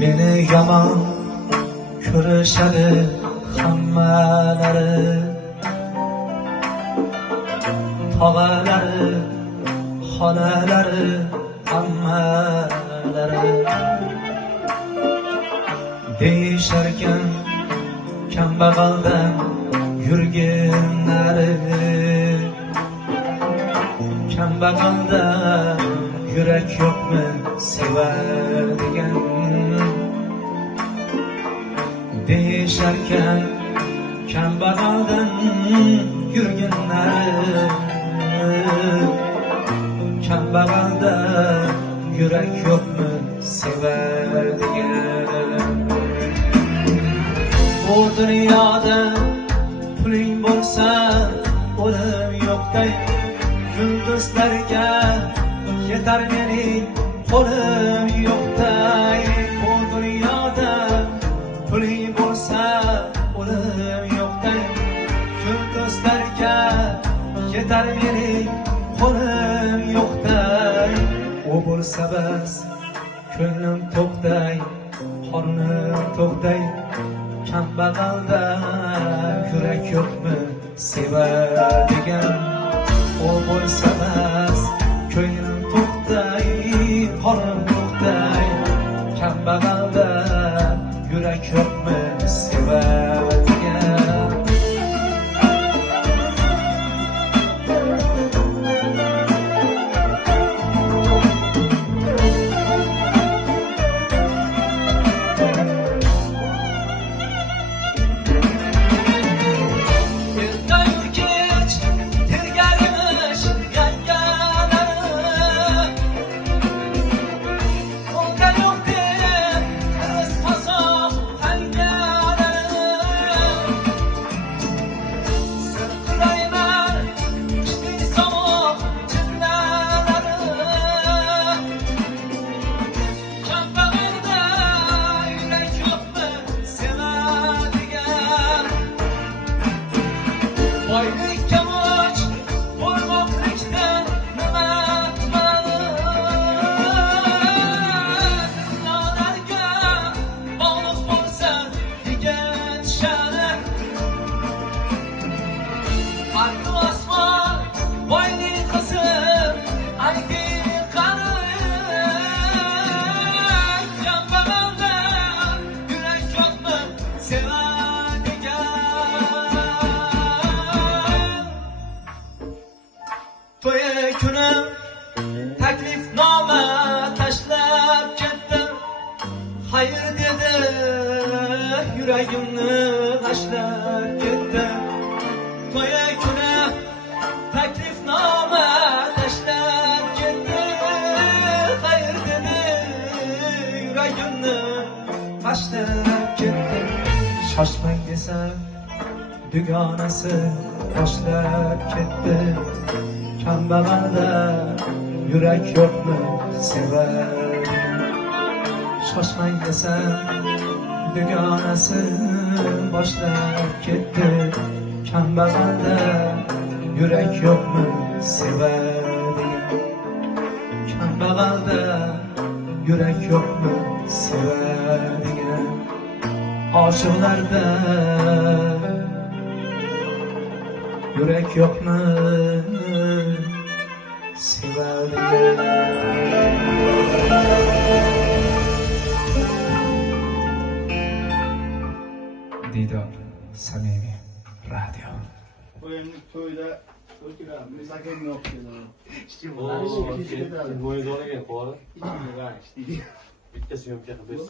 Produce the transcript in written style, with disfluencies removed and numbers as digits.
Meni yomon ko'rishadi hammalari, tog'alari, xolalari, hammalari. Deyisharkan kambag'aldan yurginlari, kambag'alda yurak yo'qmi sevadigan. Deyisharkan kambag'aldan yurginlari, kambag'alda yurak yo'qmi sevadigan. Bu dunyoda puling bo'lsa o'lim yo'qday, yulduzlarga yetar mening qo'lim yo'qday. Bu dunyoda puling bo'lsa o'lim yo'qday, yulduzlarga yetar mening qo'lim yo'qday. U bo'lsa bas ko'nglim to'qday, qornim to'qday, kambag'alda yurak yo'qmi sevadigan. O bo'lsa bas ko'nglim to'qday, qornim to'qday, kambag'alda yurak yo'qmi sevadigan. Boylikka muj bo'lmoqlikdan nima qiladi? Dunyolarga bog'liq bo'lsa degan sha'ni. Qalbi osmon boylik qilsin ayki qani. Kambag'alda yurak yo'qmi sevadigan. To'y kunim taklifnoma tashlab ketdim, xayr dedi yuragimni g'ashlab ketdi. To'y kunim taklifnoma tashlab ketdi, xayr dedi yuragimni g'ashlab ketdi. Shoshmang desam dugonasi boshlab ketdi. Kambag'alda yurak yo'qmi sevadigan. Shoshmang desam dugonasi boshlab ketdi. Kambag'alda yurak yo'qmi sevadigan. Kambag'alda yurak yo'qmi sevadigan. Oshiqlarda yurak yo'qmi sevadigan. Diydor samimiy radio. Qo'yimni to'yda o'tiramiz, akang o'qiydi. Mo'yzonaga qora. Bitta syomka qilib